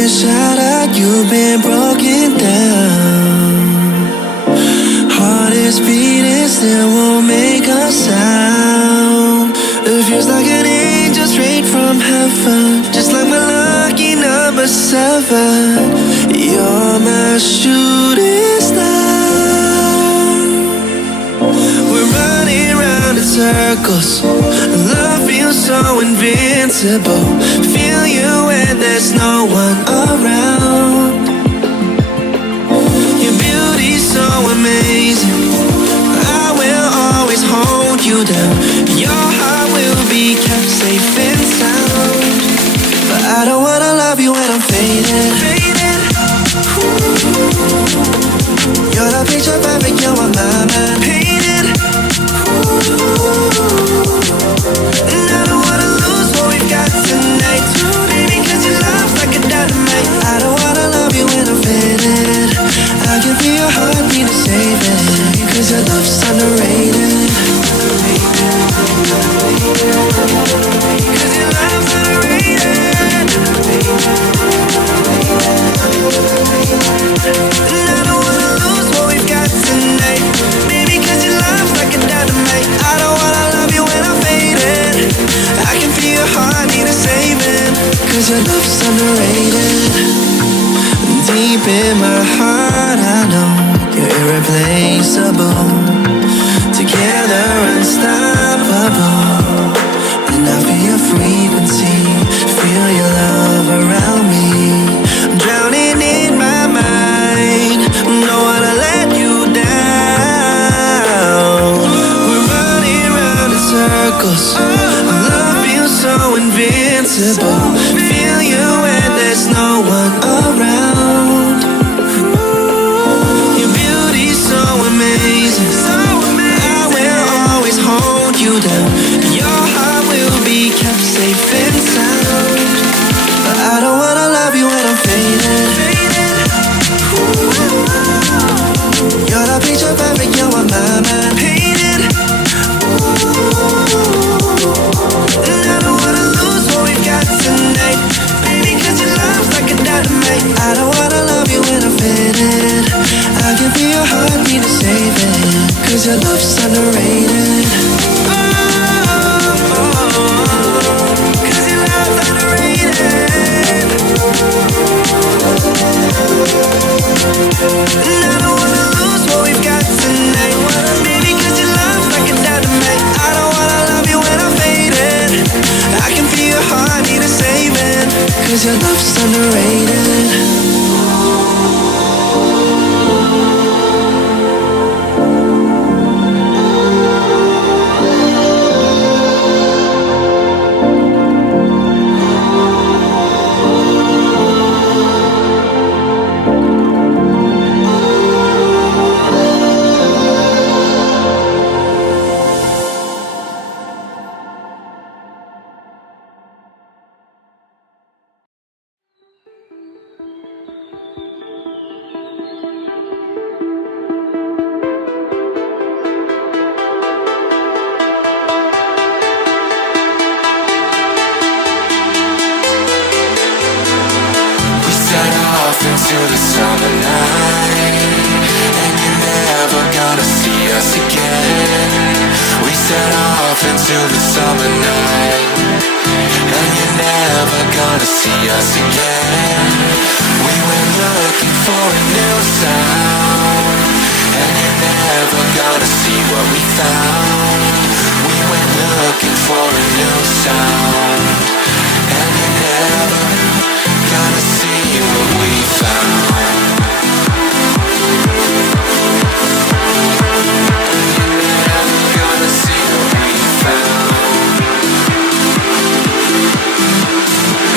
been shattered, you've been broken down. Heart is beating, still won't make a sound. It feels like an angel straight from heaven, just like my lucky number 7. You're my shooting star. We're running round in circles, love feels so invincible. Feel you when there's no one around. Your beauty's so amazing, I will always hold you down. Your heart will be kept safe and sound. But I don't wanna love you when I'm faded. You're the picture perfect, you're on my mind. Painted. And I don't wanna lose what we've got tonight, baby, cause your love's like a dynamite. I don't wanna love you when I'm faded. I can feel your heartbeat to save it, cause your love's underrated. Cause your love's underrated. And I don't wanna lose what we've got tonight, baby, cause your love's like a dynamite. I don't wanna love you when I'm faded. I can feel your heart need a saving, cause your love's underrated. Deep in my heart I know you're irreplaceable. Together unstoppable. And I feel your frequency, feel your love around me. I'm drowning in my mind, don't wanna let you down. We're running round in circles, love feels so invincible. Feel you when there's no one around. Your beauty's so amazing, I will always hold you down. Your heart will be kept safe and sound. But I don't wanna love you when I'm faded. You're the picture perfect, you're on my mind. Painted. And I don't wanna lose what we've got tonight, baby, cause your love's like a dynamite. I don't wanna love you when I'm faded. I can feel your heartbeat to save it, cause your love's underrated. Cause your love's underrated. And I don't wanna lose what we've got tonight, baby, cause your love's like a dynamite. I don't wanna love you when I'm faded. I can feel your heart need a saving, cause your love's underrated. Into the summer night, and you're never gonna see us again. We set off into the summer night, and you're never gonna see us again. We went looking for a new sound, and you're never gonna see what we found. We went looking for a new sound, and you're never gonna see what we found. You're never gonna see what we found.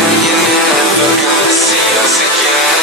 And you're never gonna see us again.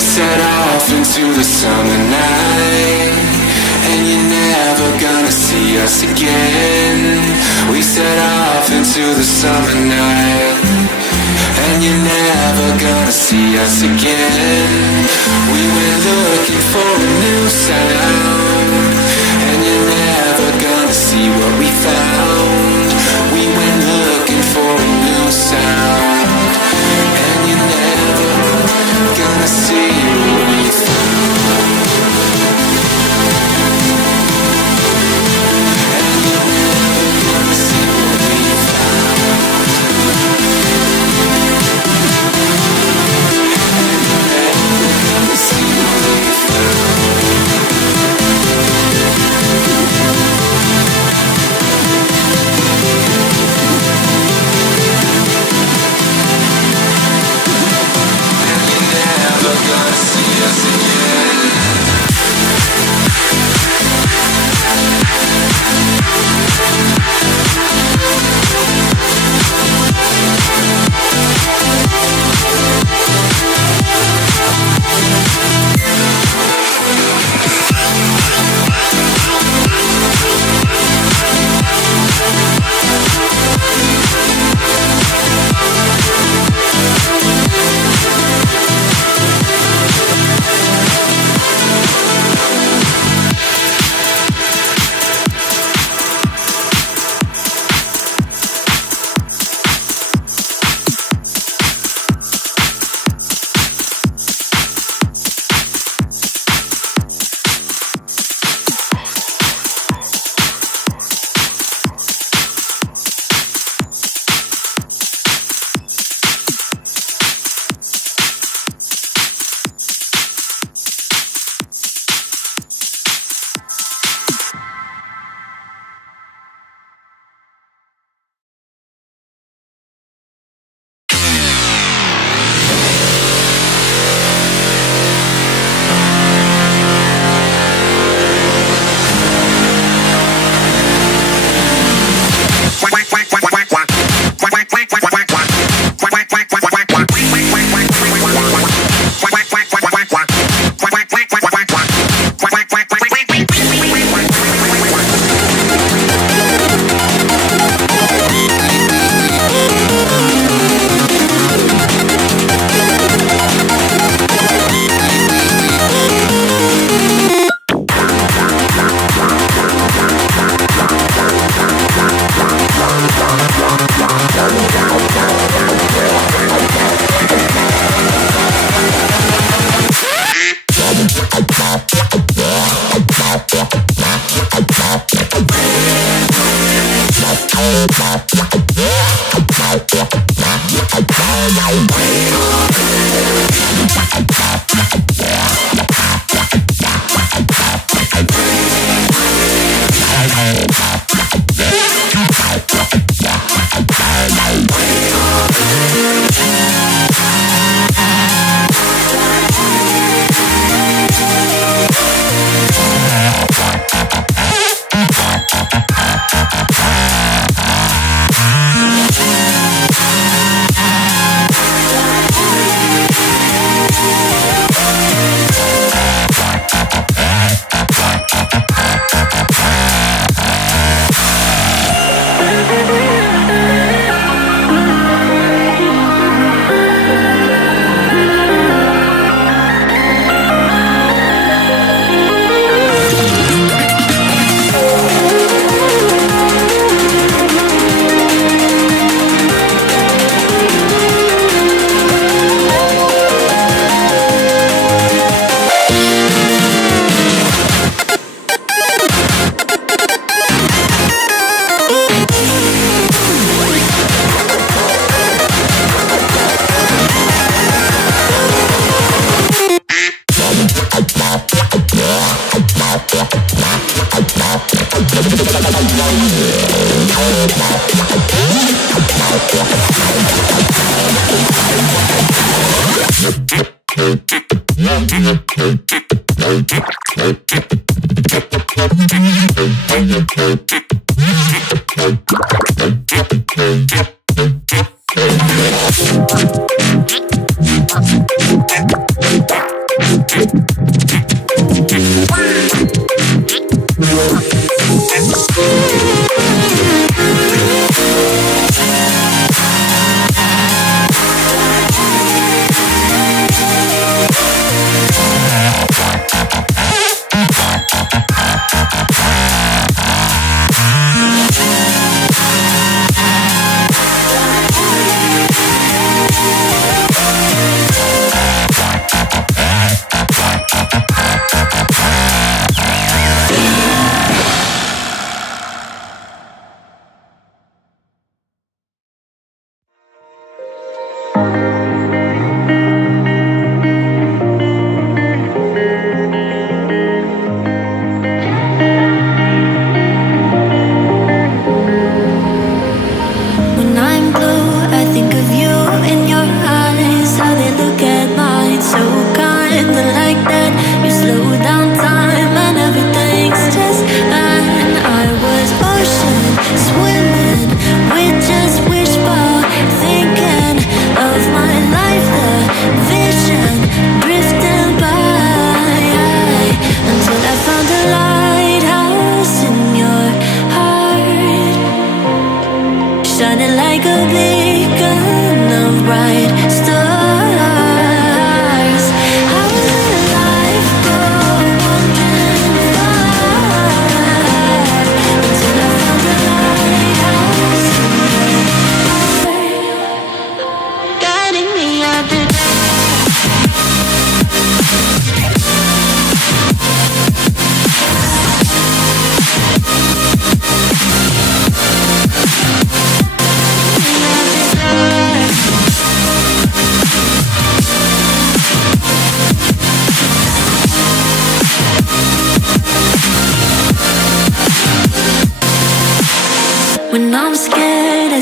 set off into the summer night, and you're never gonna see us again. We set off into the summer night, and you're never gonna see us again. We went looking for a new sound, and you're never gonna see what we found. We went looking for a new sound, and you're never gonna see what we found. And you're never gonna see what we found. And you're never gonna see what we found. Gonna see us again.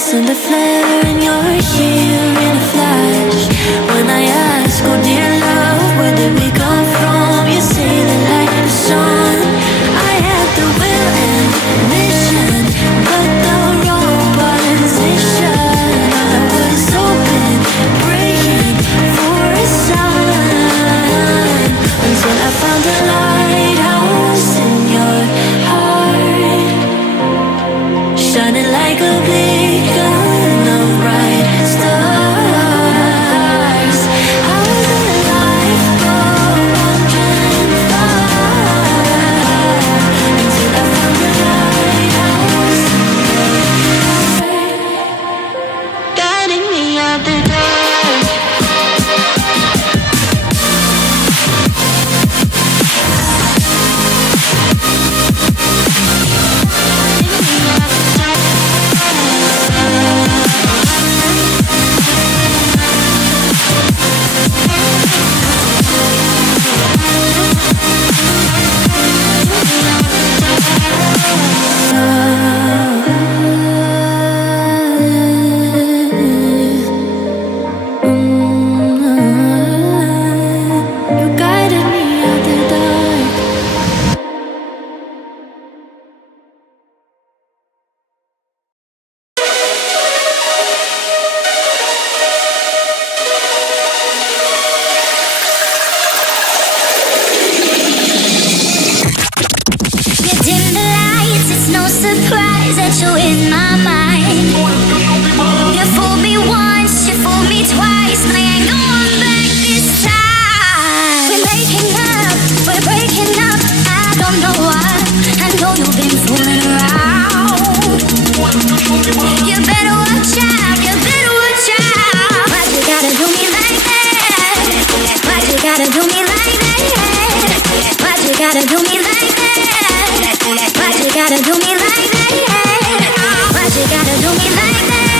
send a flare and you're here in a flash. When I ask, oh dear love, where did we come from? You say that like the sun. I had the will and mission, but the wrong position. I was open, praying for a sign, until I found a lighthouse in your heart, shining like a beacon of bright stars. How did life go wandering far, until I found a lighthouse in your heart, guiding me out the dark. You guided me out the dark. You dim the lights, it's no surprise that you're in my mind. You fooled me once, you fooled me twice, I ain't going back this time. We're making up, we're breaking up, I don't know why. I know you've been fooling around. You better watch out, you better watch out. Why'd you gotta do me like that? Why'd you gotta do me like that? Why'd you gotta do me like that? Why'd you gotta do me like that? Why'd you gotta do me like that?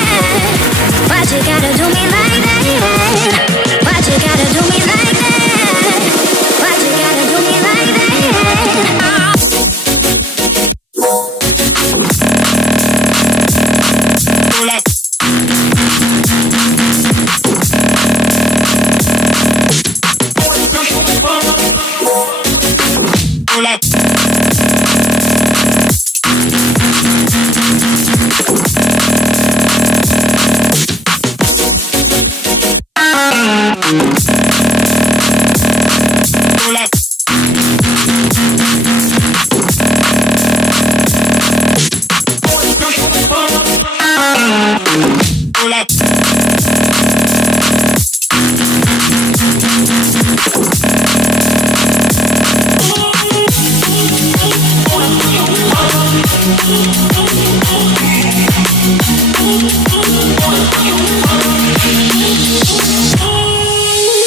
Why'd you gotta do me like that? Why'd you gotta do me like that? Why'd you gotta do me like that?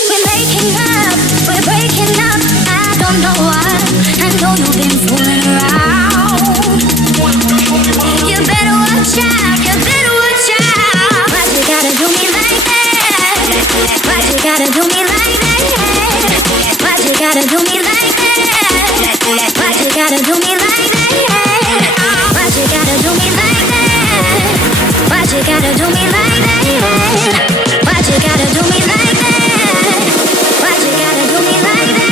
We're making up, we're breaking up, I don't know why. I know you've been fooling around. You better watch out, you better watch out. Why'd you gotta do me like that? Why'd you gotta do me like that? Why'd you gotta do me like that? Why'd you gotta do me like that? Why'd you gotta do me like that? Why'd you gotta do me like that? Why'd you gotta do me like that? Why'd you gotta do me like that?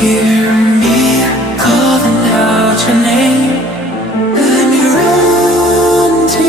hear me calling out your name. Let me run to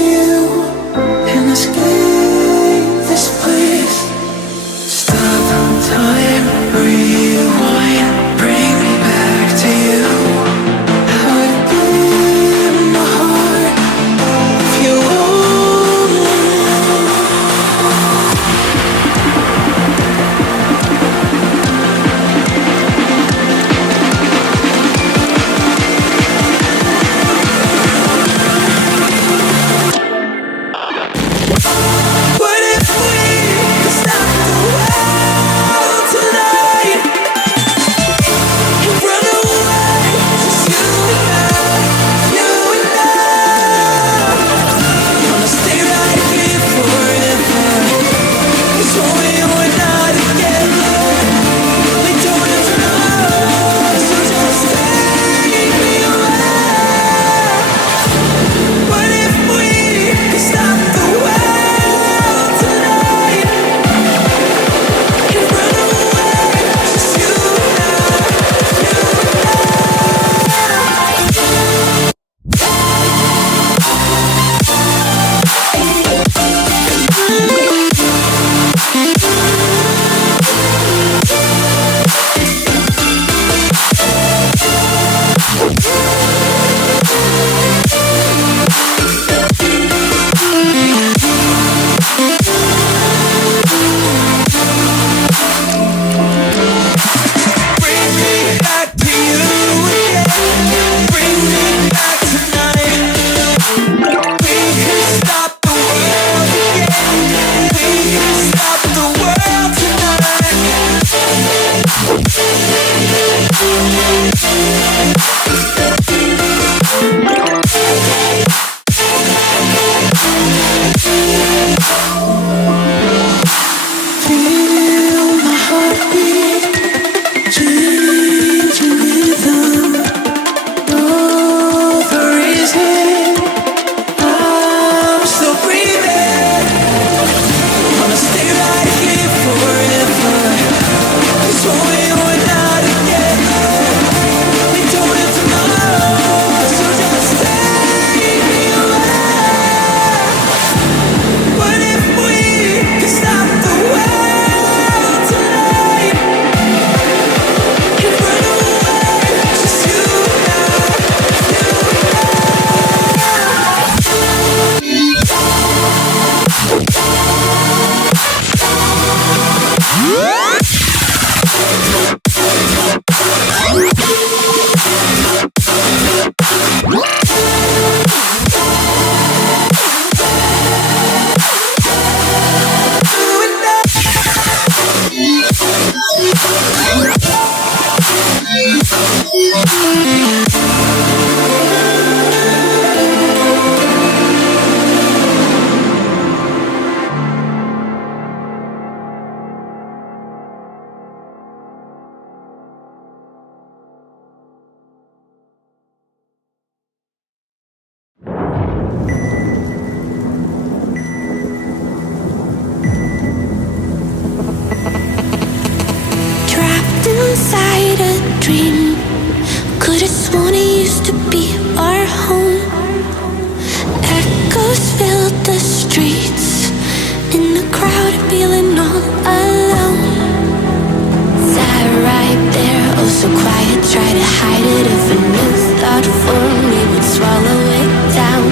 so quiet, try to hide it. If a new thought formed, we would swallow it down.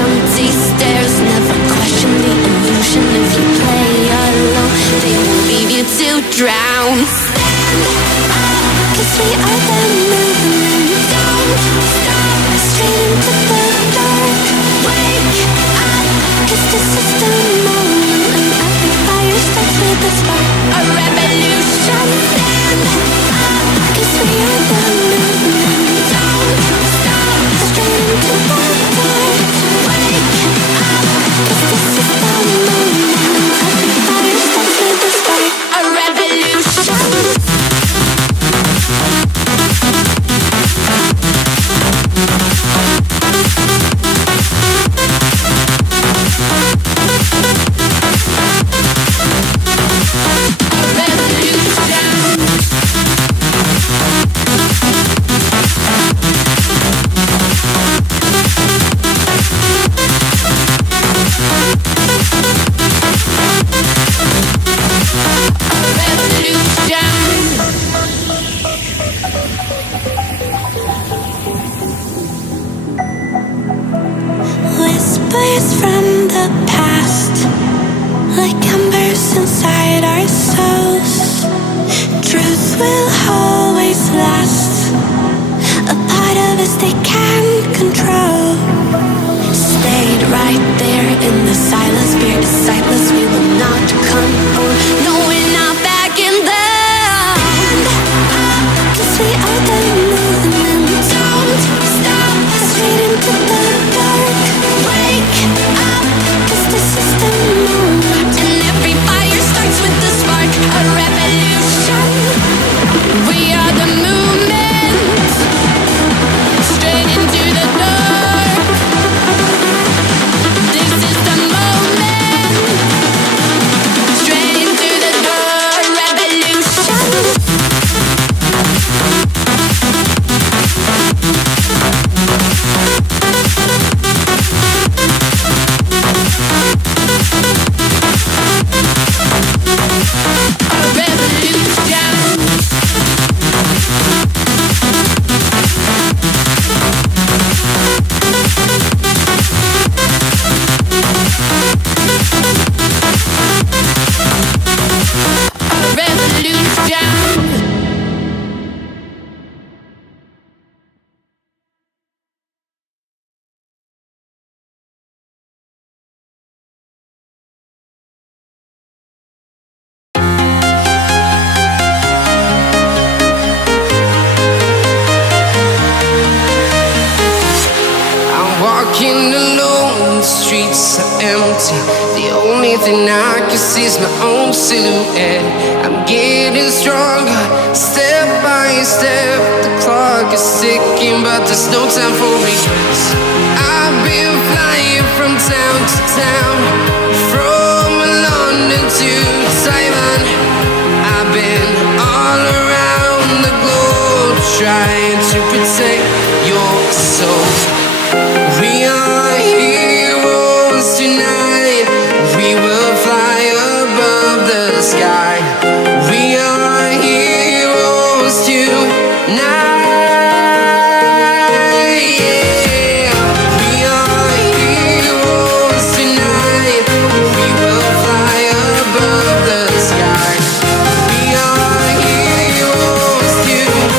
Empty stares, never question the illusion. If you play alone, they will leave you to drown. Stand up, 'cause we are the movement. Don't stop, straight into the dark. Wake up, 'cause this is the moment. And every fire starts with a spark. A revolution. Stand up, 'cause we are the movement. Don't stop, straight into the dark. Wake up, 'cause this is the moment. And every fire starts with a spark. A revolution. Whispers from the past, like embers inside our souls. Truth will always last, a part of us they can't control. Stayed right there in the silence, fear disciples, we will not come home. No, we're not backing down. Stand up, 'cause we are the movement. Don't stop, straight into the dark. Wake up, 'cause this is the moment. And every fire starts with a spark. A revolution. We are the movement. Straight into the dark. This is the moment. Straight into the dark. Revolution. Walking alone, the streets are empty. The only thing I can see is my own silhouette. I'm getting stronger, step by step. The clock is ticking, but there's no time for regrets. I've been flying from town to town, from London to Taiwan. I've been all around the globe, trying to protect your soul. We are heroes tonight. We will fly above the sky. We are heroes tonight. Yeah. We are heroes tonight. We will fly above the sky. We are heroes tonight.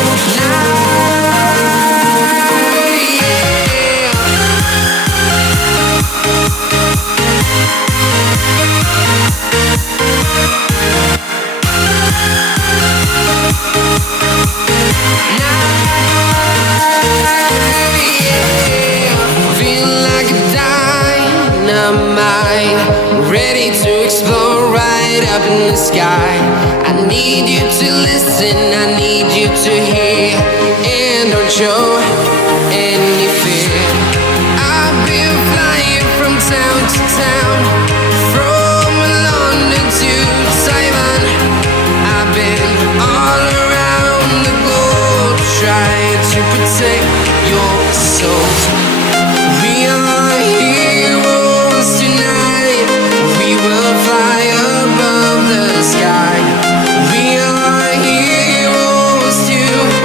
Yeah. Feel like a dynamite, ready to explode right up in the sky. I need you to listen, I need you to hear, and don't show any fear. I've been flying from town to town, from London to Taiwan. I've been all around the globe, trying to protect your soul. We are heroes tonight. We will fly above the sky. We are heroes tonight.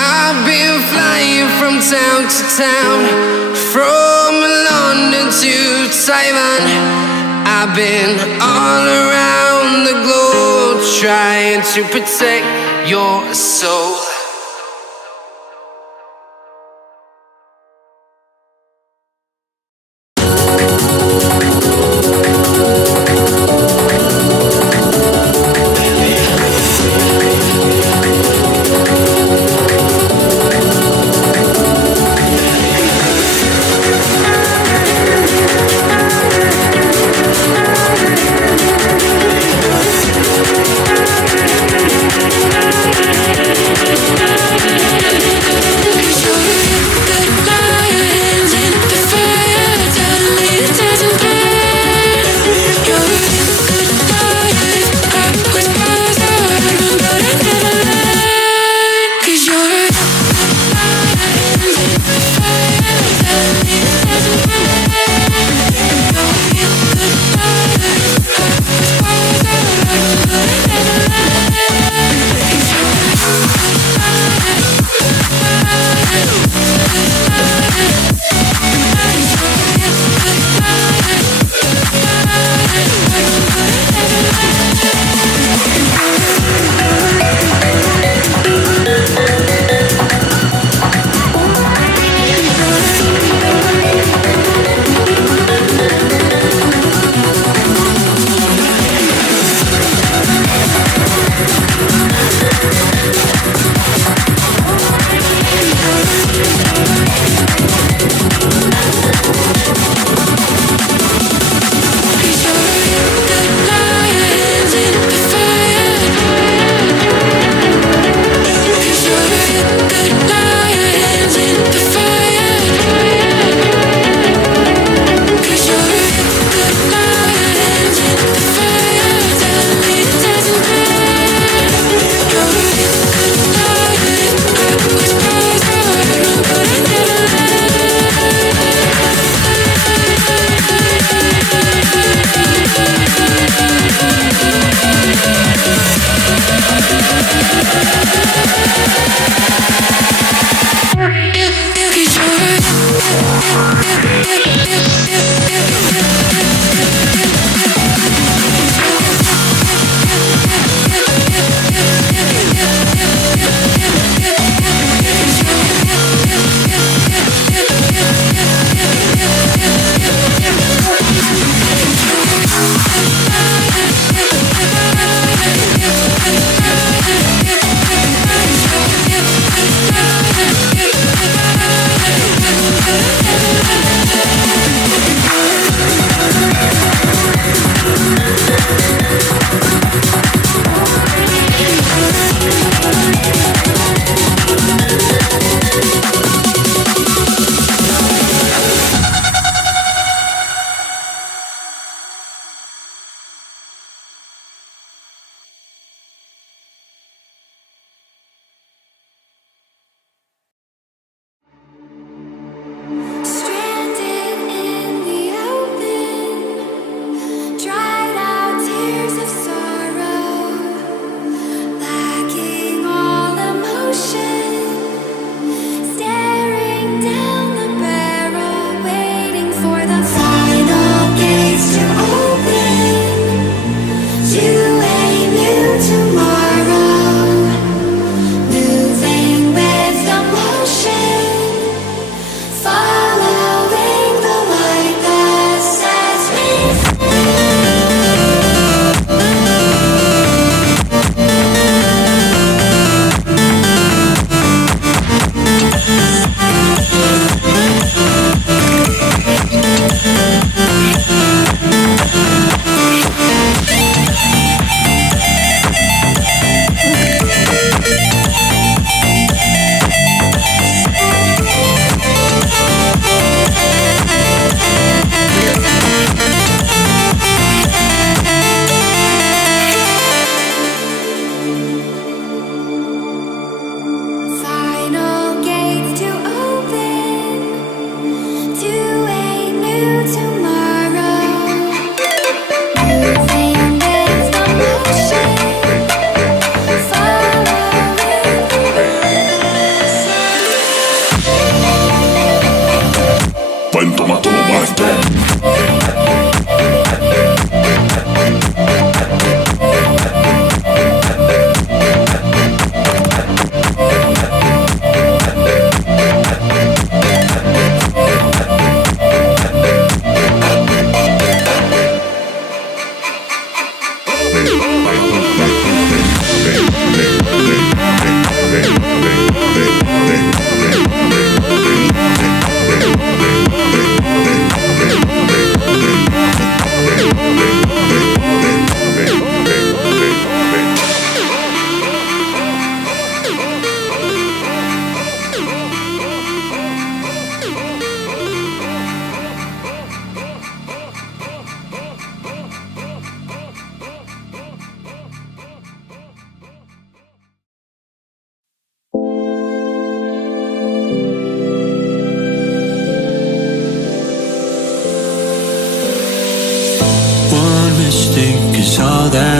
I've been flying from town to town, from London to Taiwan. I've been all around the globe trying to protect your soul.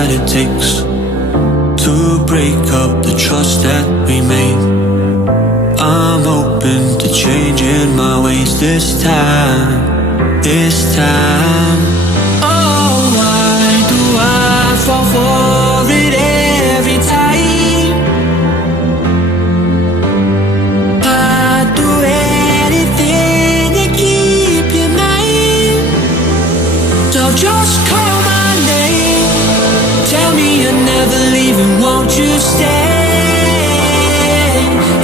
what it takes to break up the trust that we made. I'm open to changing my ways this time, this time. Oh, why do I fall for it every time? I'd do anything to keep you mine. So just call my name, tell me you're never leaving, won't you stay?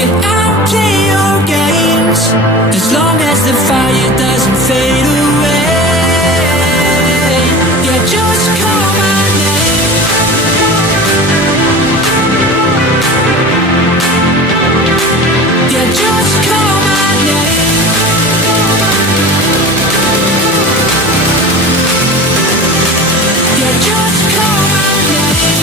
And I'll play your games as long as the fire doesn't fade away. Yeah, just call my name. Yeah, just call my name. Yeah, just call my name.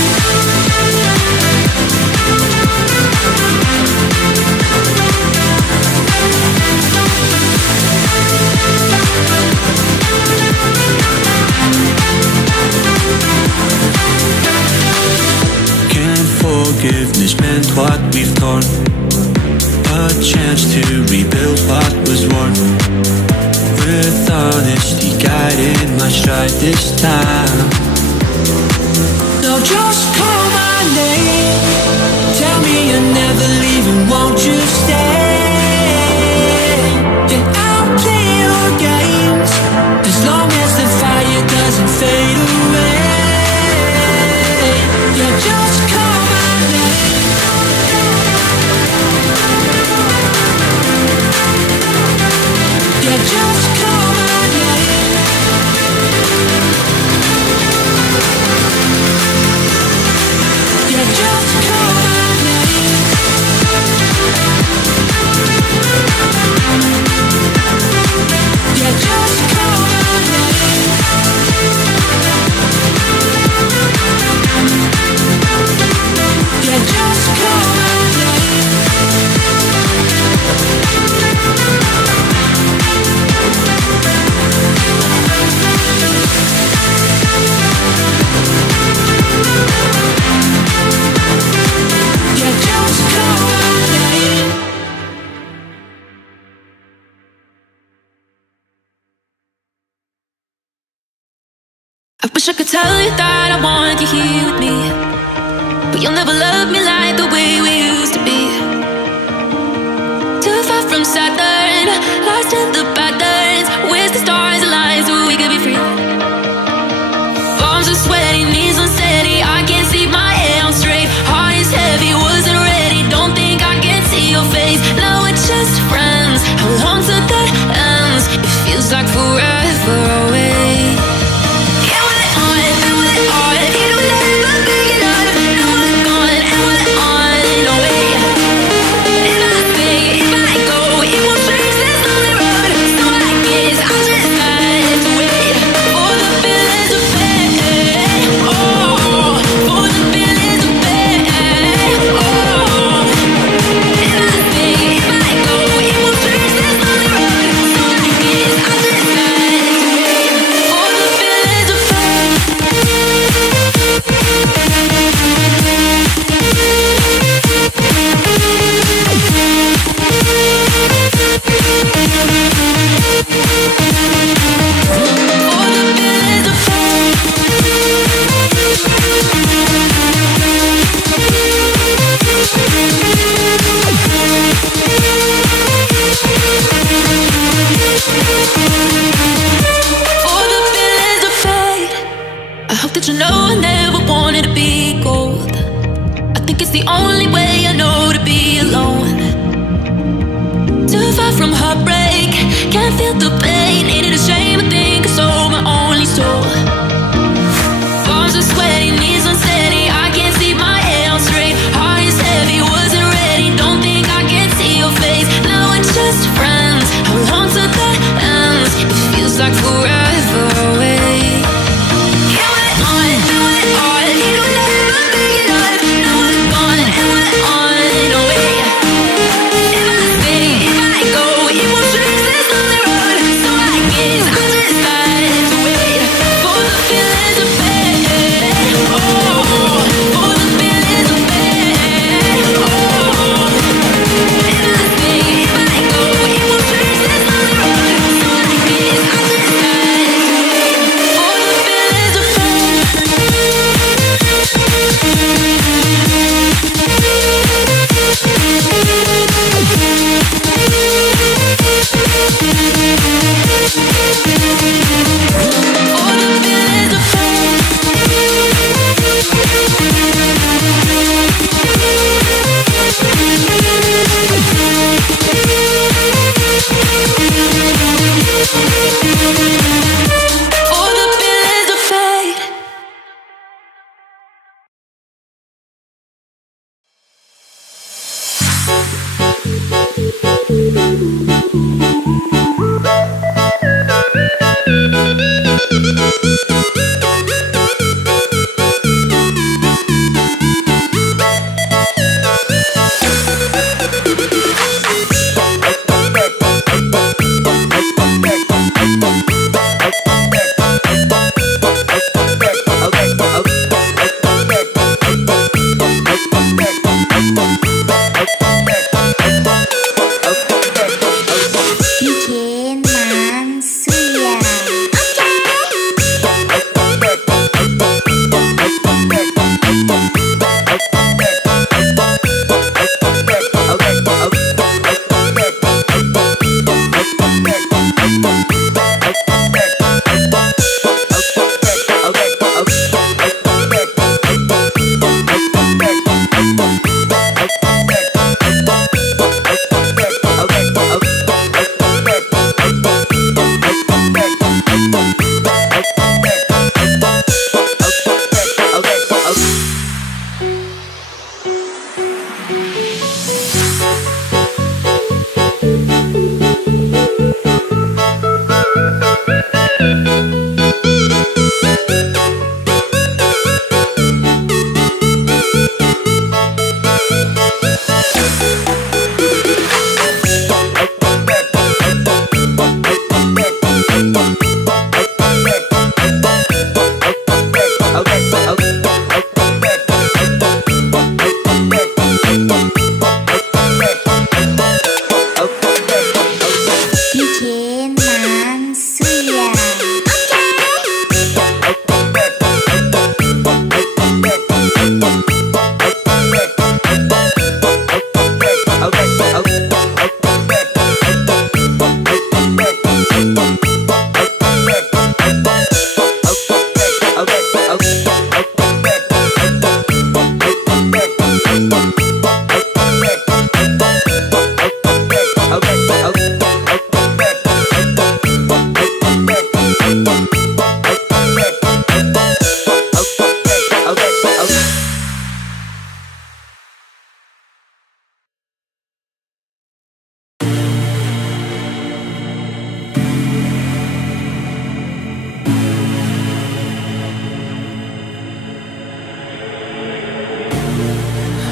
Can't forgiveness mend what we've torn, a chance to rebuild what was worn, with honesty guiding my stride this time. No, just call my name, tell me you're never leaving, won't you stay? And I'll play your games as long as the fire doesn't fade away. Yeah, just call my name. Yeah, just call my name. Yeah, just call my name. Yeah, just call my name. Yeah, just call my name. Yeah, just call my name. I wish I could tell you that I want you here with me, but you'll never love me like the way we used to be. Too far from Saturn, lost in the patterns. Where's the stars aligned so we could be free? Palms are sweaty, knees unsteady. I can't see my head on straight. Heart is heavy, wasn't ready. Don't think I can see your face. Now we're just friends. How long till that ends? It feels like forever away.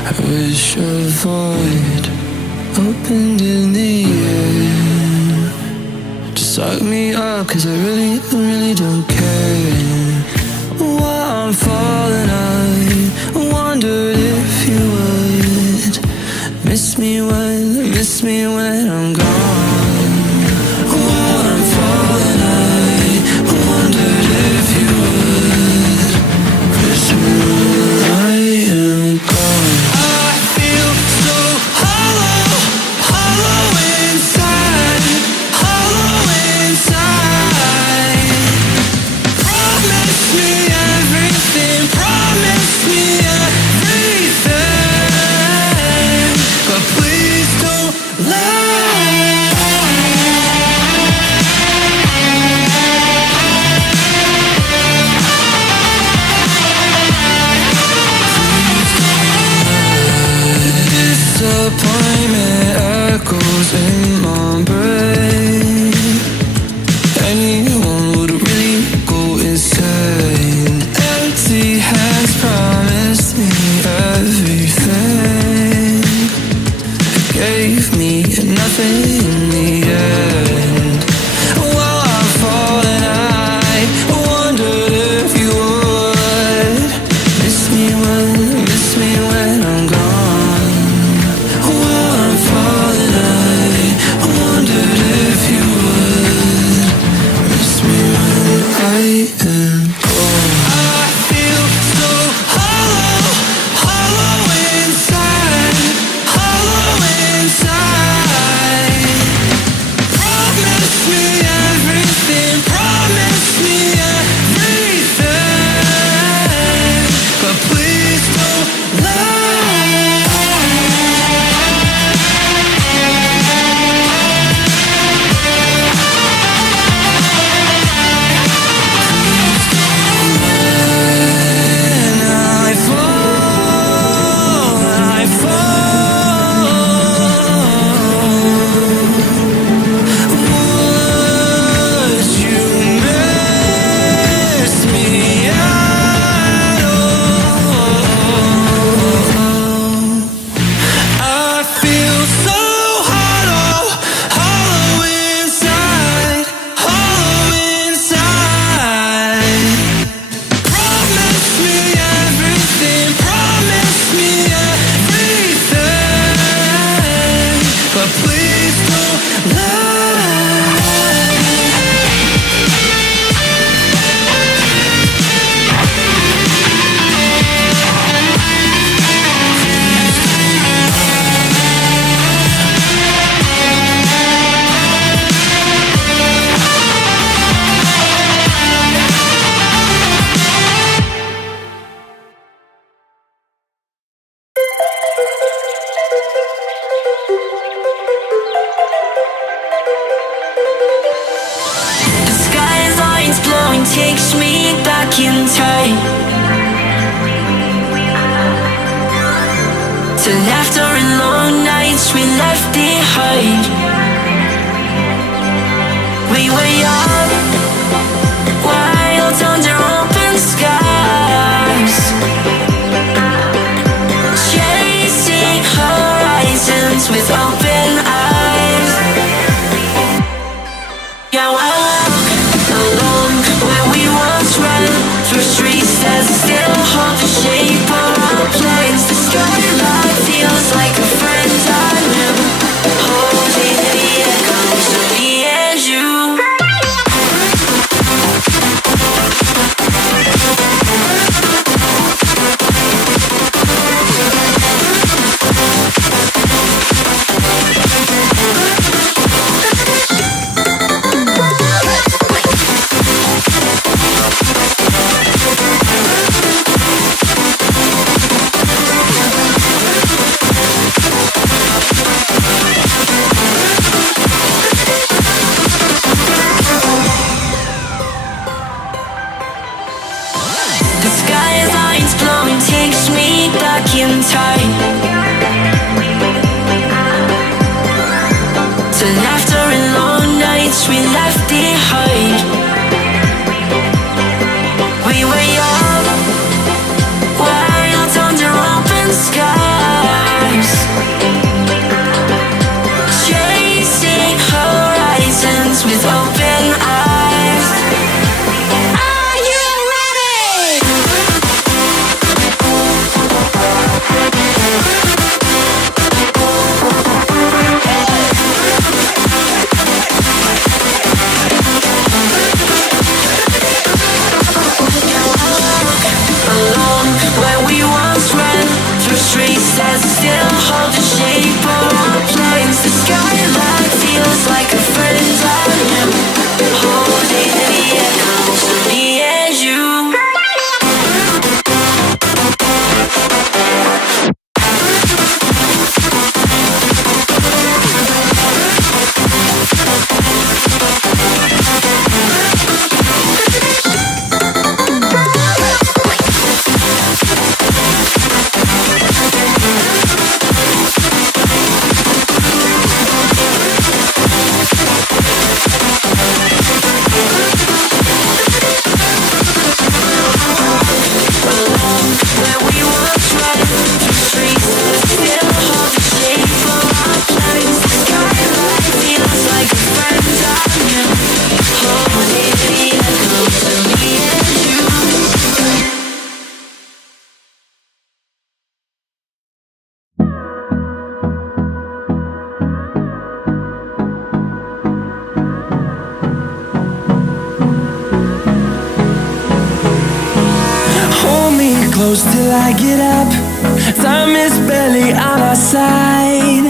I wish a void opened in the air to suck me up, cause I really don't care. While I'm falling, I wondered if you would miss me when I'm gone. While I'm falling, I wondered if you would miss me when I am gone. I feel so hollow, hollow inside, hollow inside. Promise me everything, promise me everything, but please don't lie. Disappointment echoes in my brain. Anyone would really go insane. Empty hands promised me everything. It gave me nothing in the end. While I'm falling, I wondered if you would miss me when I'm gone. While I'm falling, I wondered if you would miss me when I am gone. I feel so hollow, hollow inside, hollow inside. Promise me everything, promise me everything, but please don't lie. And I fall, would you miss me at all? I feel so hollow, hollow inside, hollow inside. Promise me everything, promise me everything, but please don't lie. The skyline's glowing, takes me back in time to laughter and long nights we left behind. We were young, wild under open skies, chasing horizons with open eyes. Yeah, I walk alone where we once ran, through streets that still hold the shape of our plans. The skyline feels like a friend I knew, holding the echoes of me and you. The skyline's glowing, takes me back in time to laughter and long nights we left behind. We were young, wild under open sky, through streets that still hold the shape of our planes. The skyline feels like a friend I knew, holding the echoes of me and you. Close till I get up. Time is barely on our side.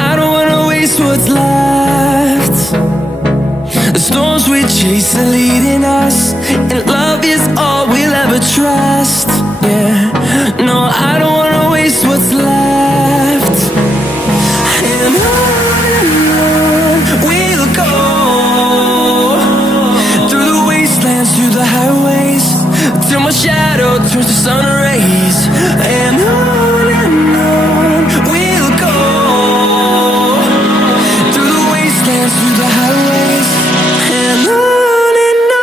I don't wanna waste what's left. The storms we chase are leading us, and love is all we'll ever trust. Yeah, no, I don't wanna waste what's left. And on we'll go, through the wastelands, through the highways, till my shadow turns to sun rays. And on we'll go, through the wastelands, through the highways. And on we'll go.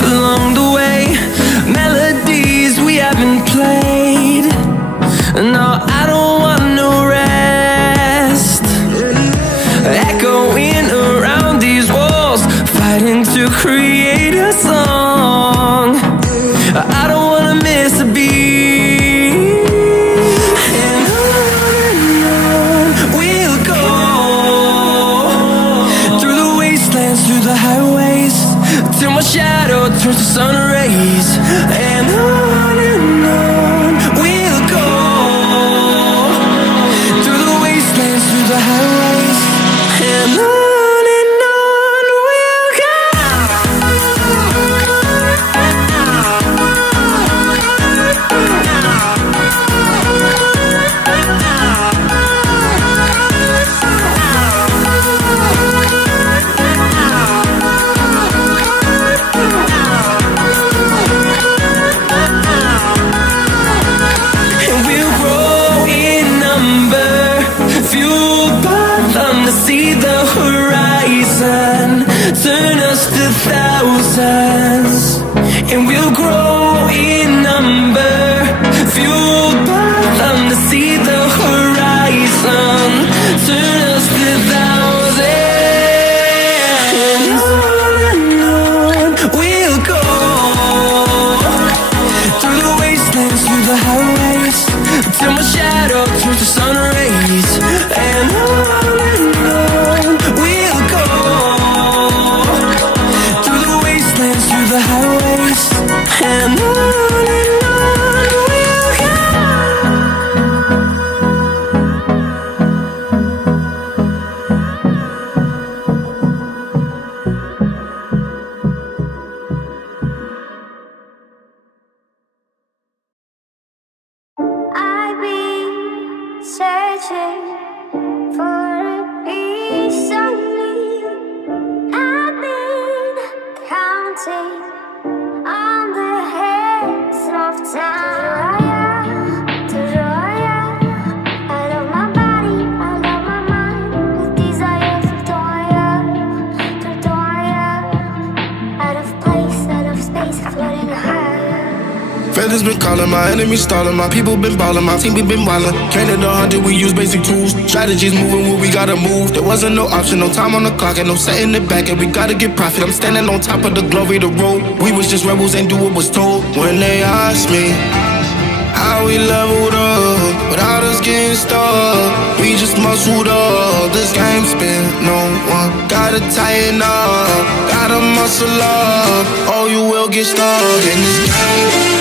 Along the way, melodies we haven't played. No, I don't want no rest. Echoing around these walls, fighting to create a song. I don't wanna miss a beat. And on we'll go, through the wastelands, through the highways, till my shadow turns to sun rays. And on we'll go, through the wastelands, through the highways. And on we'll go. See the horizon, turn us to thousands, and we'll grow in number, fueled by them to see the horizon, turn us to thousands. And on we'll go, through the wastelands, through the highways, till my shadow turns to sun rays. And on we'll go, through the wastelands, through the highways. Feathers been calling, my enemies stalling, my people been balling, my team we been wildin'. Canada 100, we use basic tools. Strategies moving where we gotta move. There wasn't no option, no time on the clock, and no setting it back, and we gotta get profit. I'm standing on top of the glory, the road. We was just rebels, ain't do what was told. When they asked me how we leveled up without us getting stuck, we just muscled up. This game spin, no one gotta tighten up, gotta muscle up, or you will get stuck in this game.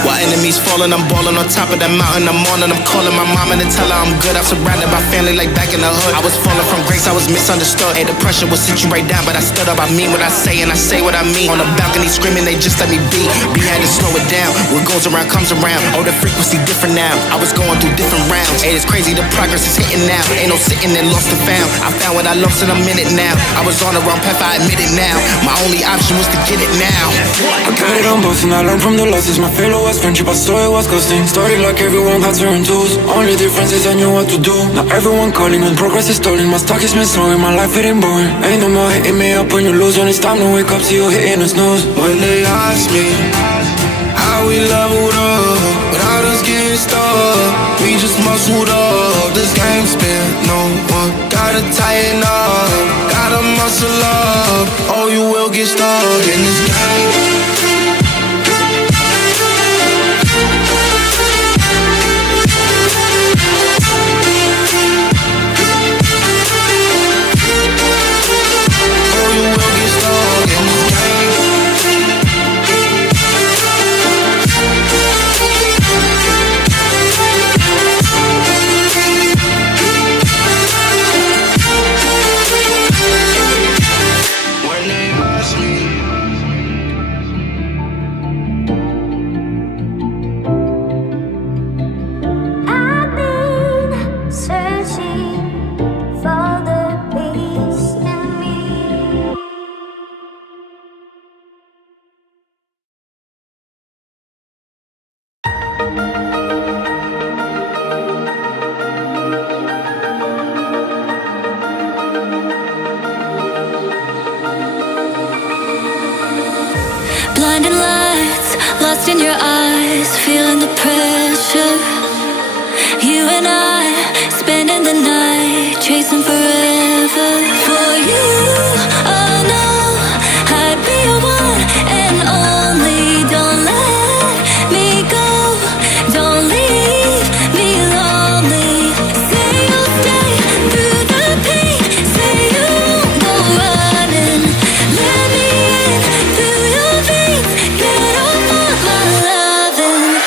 While enemies falling, I'm balling on top of that mountain. I'm on and I'm calling my mom and tell her I'm good. I'm surrounded by family like back in the hood. I was falling from grace, I was misunderstood. Hey, the pressure would sit you right down, but I stood up. I mean what I say and I say what I mean. On the balcony screaming, they just let me be. We had to slow it down. What goes around comes around. Oh, the frequency different now. I was going through different rounds. Hey, it's crazy, the progress is hitting now. Ain't no sitting there lost and found. I found what I lost in a minute now. I was on the wrong path, I admit it now. My only option was to get it now. I got it on both and I learned from the losses. My failure was friendship, I saw it was costing. Started like everyone had certain tools. Only difference is I knew what to do. Now everyone calling when progress is stolen. My stock is slowing, my life it ain't boring. Ain't no more hitting me up when you lose. When it's time to wake up, see you hitting the snooze. When they ask me how we leveled up without us getting stuck, we just muscled up. This game spin, no one gotta tighten up, gotta muscle up, or you will get stuck in this game. Blinding lights, lost in your eyes, feeling the pressure. You and I, spending the night, chasing forever. For you, oh no, I'd be your one and only. Don't let me go, don't leave me lonely. Say you'll stay through the pain, say you won't go running. Let me in through your veins, get off of my loving.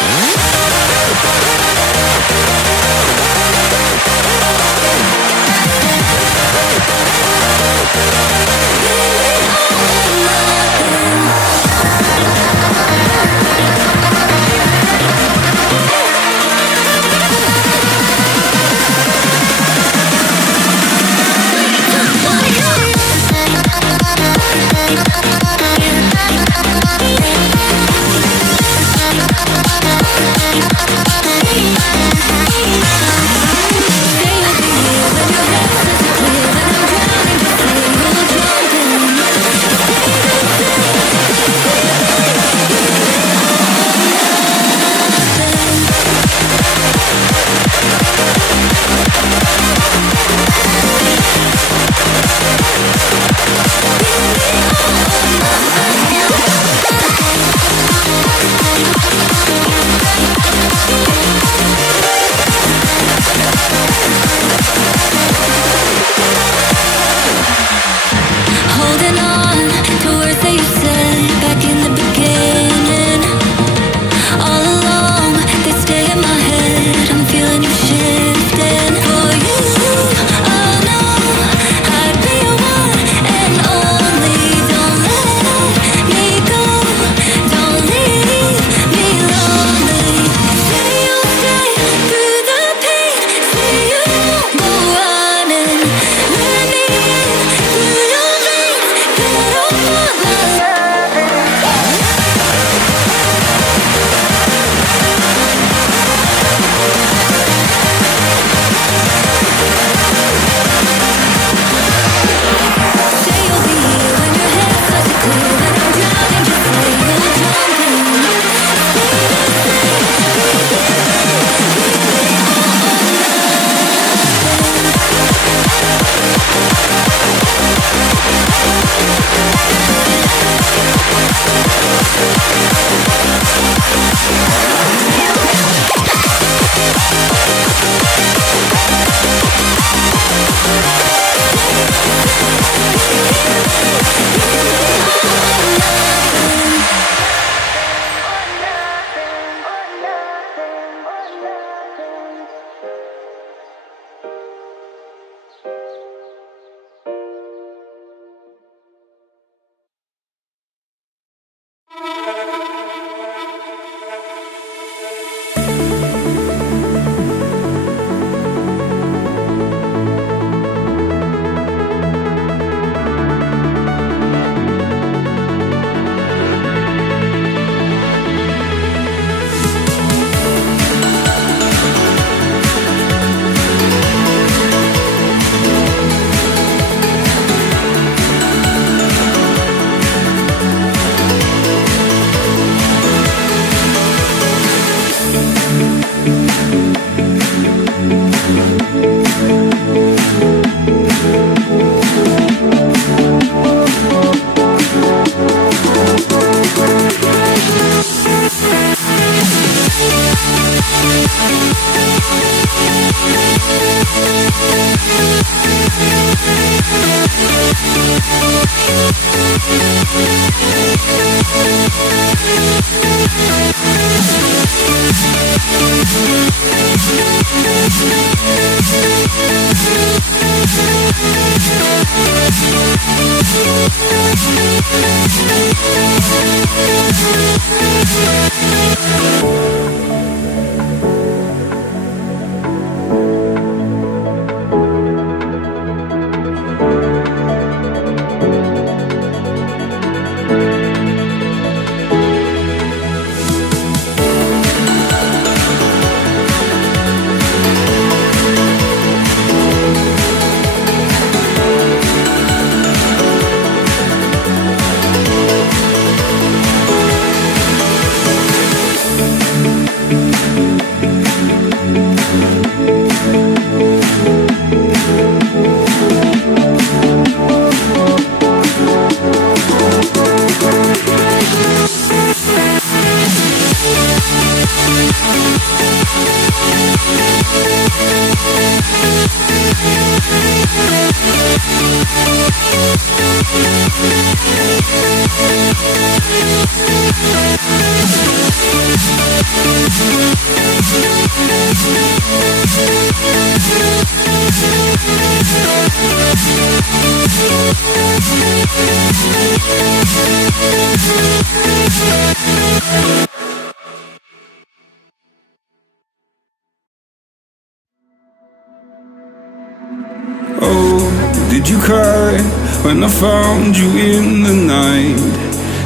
Did you cry when I found you in the night?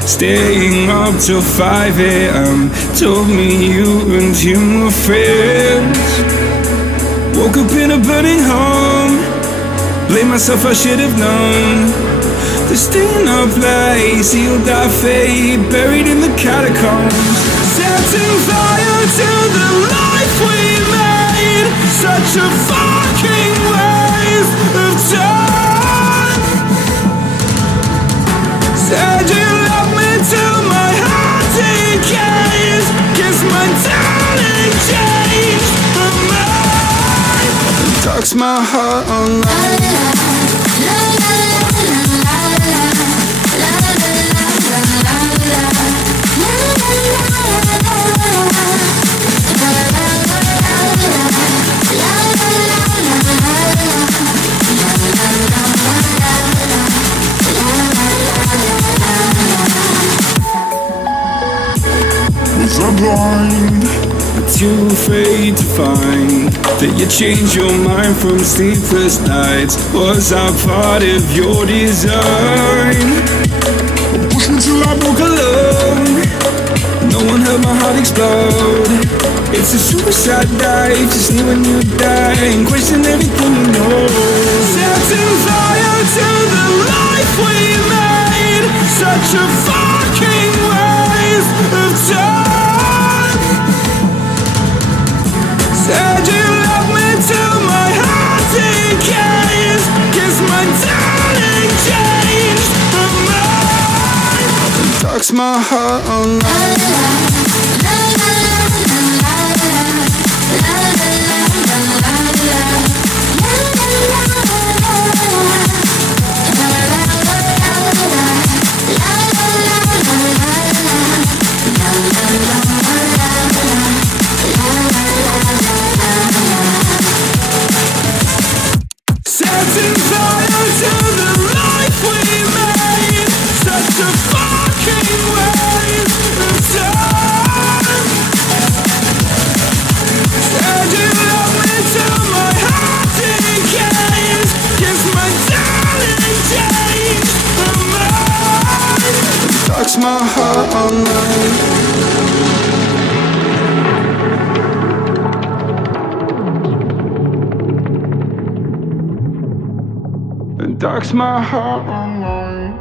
Staying up till 5 a.m. Told me you and him were friends. Woke up in a burning home. Blame myself, I should have known. The staying up late, sealed our fate, buried in the catacombs. Setting fire to the life we made. Such a fucking waste of time. Said you love me till my heart decays. Guess my darling changed her mind. Talks my heart online. Was I blind? Too afraid to find that you changed your mind from sleepless nights. Was I part of your design? Push me till I broke alone. No one heard my heart explode. It's a suicide dive, just knew when you die and question everything you know. Setting fire to the life we made. Such a fucking waste of time. Said you love me till my heart decays. Guess my darling changed her mind. Talks my heart online. Setting fire to the life we made. Such a fucking waste of time. Said you love me till my heart decays. Guess my darling changed her mind. Talks my heart online. Darks my heart online.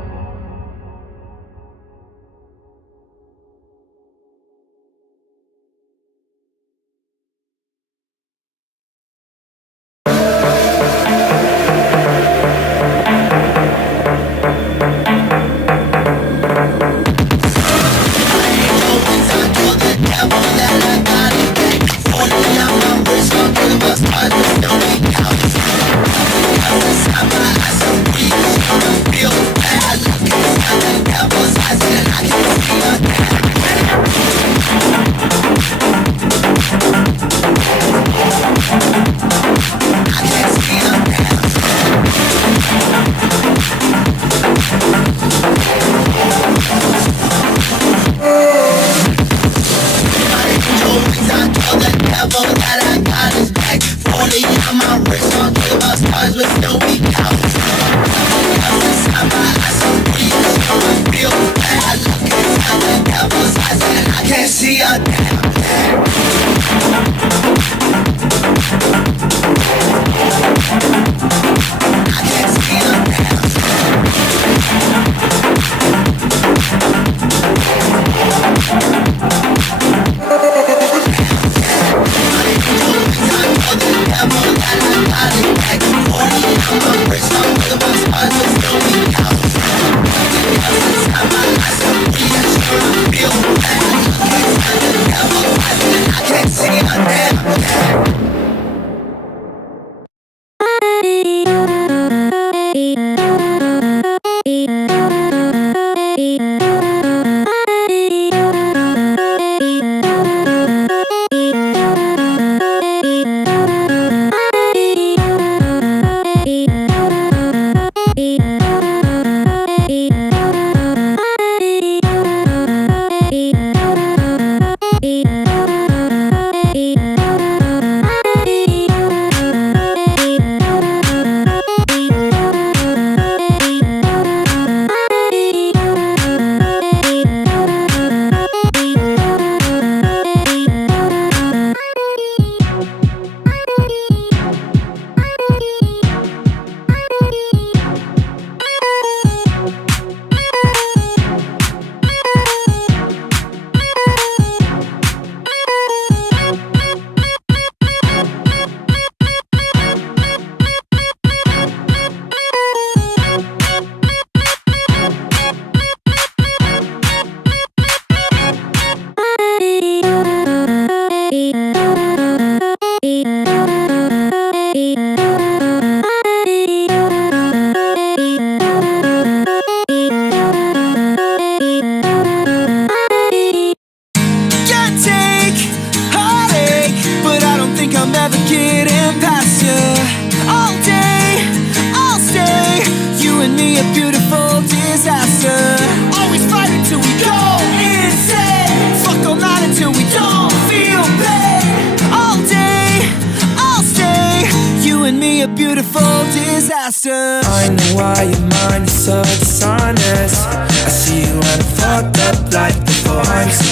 I know why your mind is so dishonest. I see you and I fucked up like before. I'm